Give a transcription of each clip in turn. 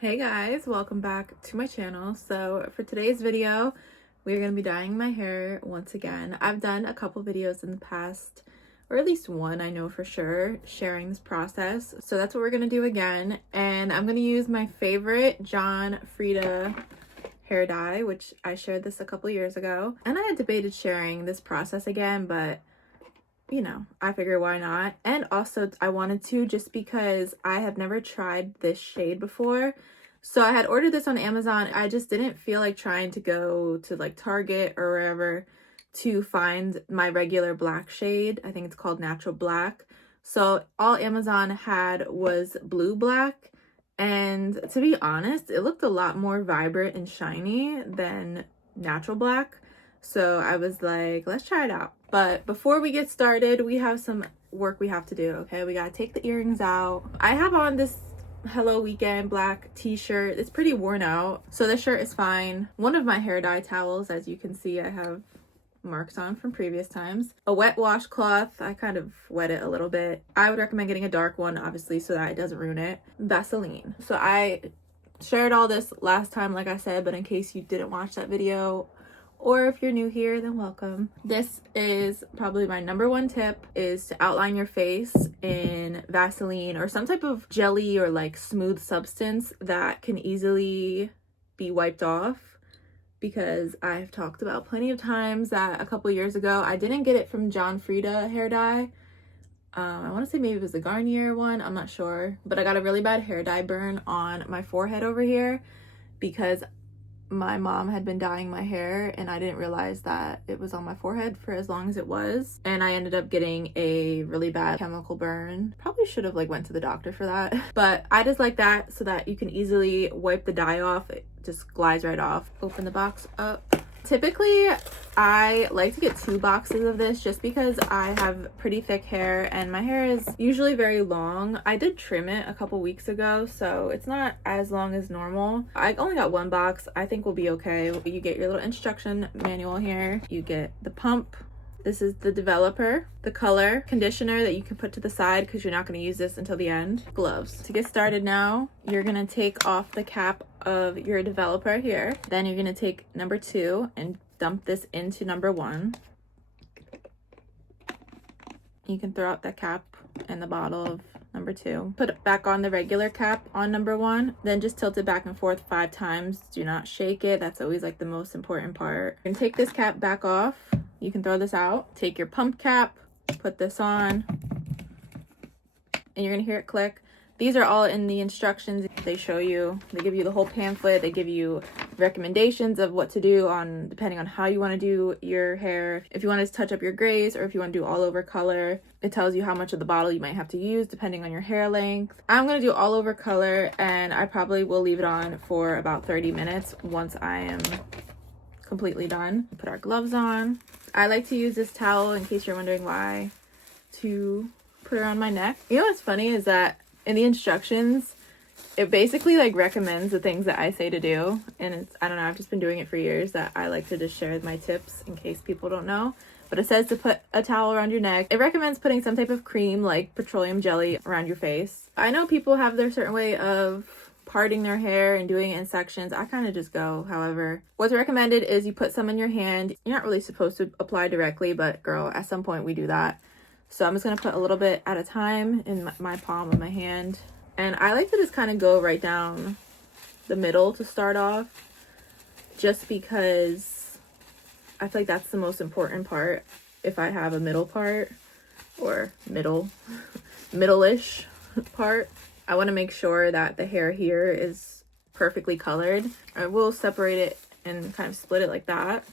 Hey guys, welcome back to my channel. So for today's video, we're going to be dyeing my hair once again. I've done a couple videos in the past, or at least one I know for sure, sharing this process. So that's what we're going to do again. And I'm going to use my favorite John Frieda hair dye, which I shared this a couple years ago. And I had debated sharing this process again, but you know, I figured why not. And also I wanted to just because I have never tried this shade before. So I had ordered this on Amazon. I just didn't feel like trying to go to like Target or wherever to find my regular black shade. I think it's called Natural Black. So all Amazon had was blue black. And to be honest, it looked a lot more vibrant and shiny than Natural Black. So I was like, let's try it out. But before we get started, we have some work we have to do, okay? We gotta take the earrings out. I have on this Hello Weekend black t-shirt. It's pretty worn out, so the shirt is fine. One of my hair dye towels, as you can see, I have marks on from previous times. A wet washcloth, I kind of wet it a little bit. I would recommend getting a dark one, obviously, so that it doesn't ruin it. Vaseline. So I shared all this last time, like I said, but in case you didn't watch that video, or if you're new here, then welcome. This is probably my number one tip, is to outline your face in Vaseline or some type of jelly or like smooth substance that can easily be wiped off, because I've talked about plenty of times that a couple years ago, I didn't get it from John Frieda hair dye. I want to say maybe it was the Garnier one, I'm not sure, but I got a really bad hair dye burn on my forehead over here because my mom had been dyeing my hair and I didn't realize that it was on my forehead for as long as it was, and I ended up getting a really bad chemical burn. Probably should have like went to the doctor for that, but I just like that so that you can easily wipe the dye off. It just glides right off. Open the box up. Typically I like to get 2 boxes of this just because I have pretty thick hair and my hair is usually very long. I did trim it a couple weeks ago, so it's not as long as normal. I only got 1 box. I think we'll be okay. You get your little instruction manual here. You get the pump. This is the developer, the color, conditioner that you can put to the side because you're not going to use this until the end. Gloves. To get started now, you're going to take off the cap of your developer here. Then you're going to take number 2 and dump this into number 1. You can throw out that cap and the bottle of number 2. Put it back on the regular cap on number 1. Then just tilt it back and forth 5 times. Do not shake it. That's always like the most important part. You can take this cap back off. You can throw this out. Take your pump cap, put this on, and you're gonna hear it click. These are all in the instructions. They show you, they give you the whole pamphlet. They give you recommendations of what to do on depending on how you want to do your hair. If you want to touch up your grays or if you want to do all over color, it tells you how much of the bottle you might have to use depending on your hair length. I'm gonna do all over color, and I probably will leave it on for about 30 minutes once I am completely done. Put our gloves on. I like to use this towel, in case you're wondering why, to put it around my neck. You know what's funny is that in the instructions, it basically like recommends the things that I say to do. And it's, I don't know, I've just been doing it for years, that I like to just share my tips in case people don't know. But it says to put a towel around your neck. It recommends putting some type of cream like petroleum jelly around your face. I know people have their certain way of parting their hair and doing it in sections. I kind of just go however. What's recommended is you put some in your hand. You're not really supposed to apply directly, but girl, at some point we do that. So I'm just going to put a little bit at a time in my palm of my hand. And I like to just kind of go right down the middle to start off, just because I feel like that's the most important part. If I have a middle part or middle-ish part, I want to make sure that the hair here is perfectly colored. I will separate it and kind of split it like that.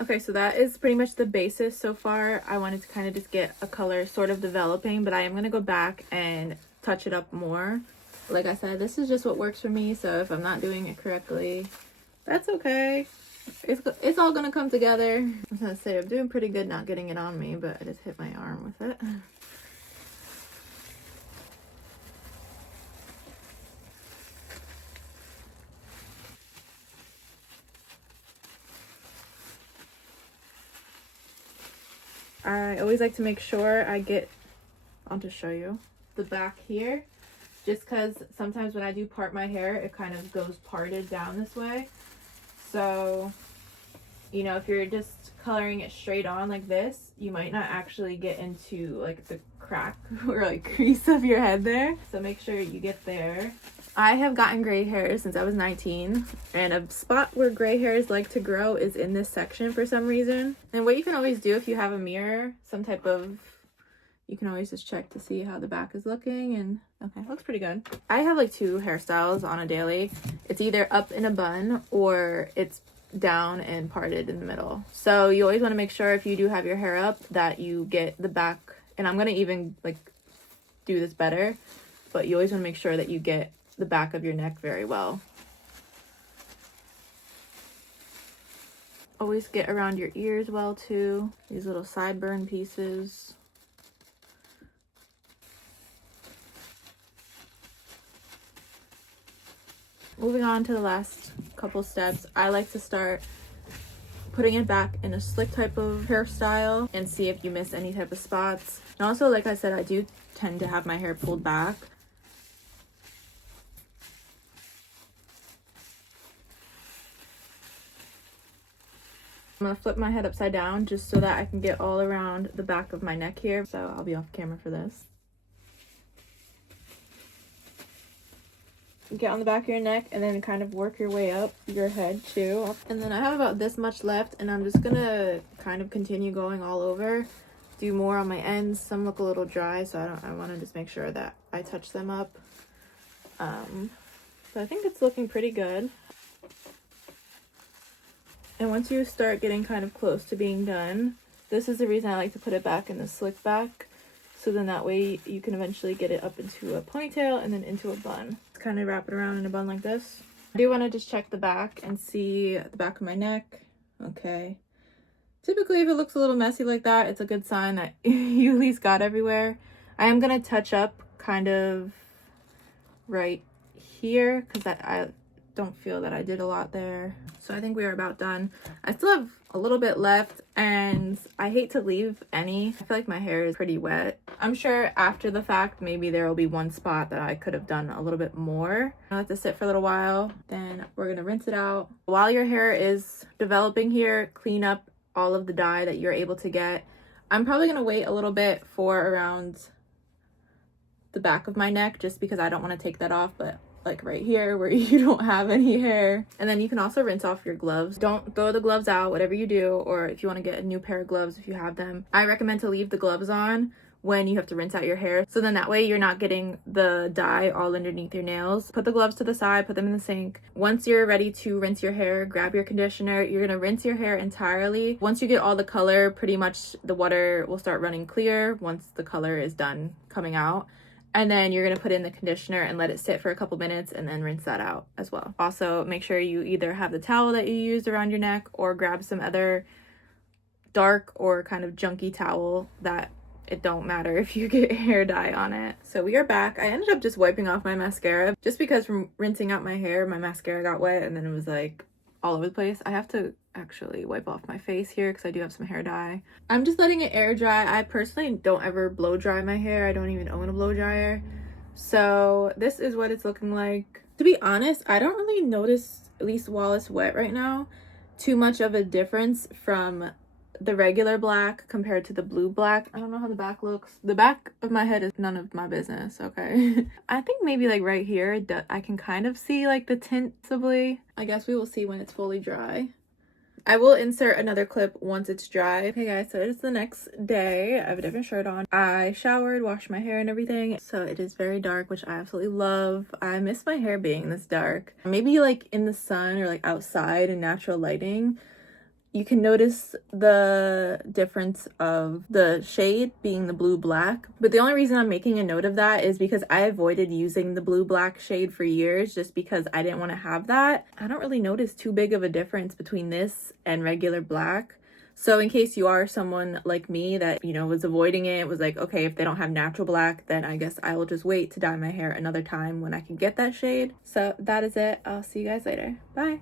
Okay, so that is pretty much the basis so far. I wanted to kind of just get a color sort of developing, but I am going to go back and touch it up more. Like I said, this is just what works for me, so if I'm not doing it correctly, that's okay. It's all gonna come together. I was gonna say, I'm doing pretty good not getting it on me, but I just hit my arm with it. I always like to make sure I'll just show you the back here, just because sometimes when I do part my hair, it kind of goes parted down this way. So, you know, if you're just coloring it straight on like this, you might not actually get into like the crack or like crease of your head there. So make sure you get there. I have gotten gray hair since I was 19, and a spot where gray hairs like to grow is in this section for some reason. And what you can always do if you have a mirror, you can always just check to see how the back is looking, and okay, looks pretty good. I have like 2 hairstyles on a daily. It's either up in a bun or it's down and parted in the middle. So you always want to make sure if you do have your hair up that you get the back, and I'm gonna even like do this better, but you always want to make sure that you get the back of your neck very well. Always get around your ears well too, these little sideburn pieces. Moving on to the last couple steps, I like to start putting it back in a slick type of hairstyle and see if you miss any type of spots. And also, like I said, I do tend to have my hair pulled back. I'm gonna flip my head upside down just so that I can get all around the back of my neck here. So I'll be off camera for this. Get on the back of your neck and then kind of work your way up your head too. And then I have about this much left, and I'm just gonna kind of continue going all over, do more on my ends. Some look a little dry, so I want to just make sure that I touch them up. So I think it's looking pretty good. And once you start getting kind of close to being done, this is the reason I like to put it back in the slick back, so then that way you can eventually get it up into a ponytail and then into a bun. Kind of wrap it around in a bun like this. I do want to just check the back and see the back of my neck. Okay. Typically, if it looks a little messy like that, it's a good sign that you at least got everywhere. I am going to touch up kind of right here because I don't feel that I did a lot there. So I think we are about done. I still have a little bit left, and I hate to leave any. I feel like my hair is pretty wet. I'm sure after the fact, maybe there will be one spot that I could have done a little bit more. I'll let this sit for a little while, then we're gonna rinse it out. While your hair is developing here, clean up all of the dye that you're able to get. I'm probably gonna wait a little bit for around the back of my neck just because I don't want to take that off, but like right here where you don't have any hair. And then you can also rinse off your gloves. Don't throw the gloves out, whatever you do, or if you want to get a new pair of gloves if you have them. I recommend to leave the gloves on when you have to rinse out your hair, so then that way you're not getting the dye all underneath your nails. Put the gloves to the side, put them in the sink. Once you're ready to rinse your hair, grab your conditioner. You're gonna rinse your hair entirely. Once you get all the color, pretty much the water will start running clear once the color is done coming out. And then you're going to put in the conditioner and let it sit for a couple minutes and then rinse that out as well. Also, make sure you either have the towel that you used around your neck or grab some other dark or kind of junky towel that it don't matter if you get hair dye on it. So we are back. I ended up just wiping off my mascara just because from rinsing out my hair, my mascara got wet and then it was like all over the place. I have to actually wipe off my face here because I do have some hair dye. I'm just letting it air dry. I personally don't ever blow dry my hair. I don't even own a blow dryer. So this is what it's looking like. To be honest, I don't really notice, at least while it's wet right now, too much of a difference from the regular black compared to the blue black. I don't know how the back looks. The back of my head is none of my business, okay? I think maybe like right here, I can kind of see like the tint possibly. I guess we will see when it's fully dry. I will insert another clip once it's dry. Okay guys, so it is the next day. I have a different shirt on. I showered, washed my hair and everything. So it is very dark, which I absolutely love. I miss my hair being this dark. Maybe like in the sun or like outside in natural lighting, you can notice the difference of the shade being the blue black. But the only reason I'm making a note of that is because I avoided using the blue black shade for years just because I didn't want to have that. I don't really notice too big of a difference between this and regular black. So in case you are someone like me that, you know, was avoiding it, was like, okay, if they don't have natural black, then I guess I will just wait to dye my hair another time when I can get that shade. So that is it. I'll see you guys later. Bye.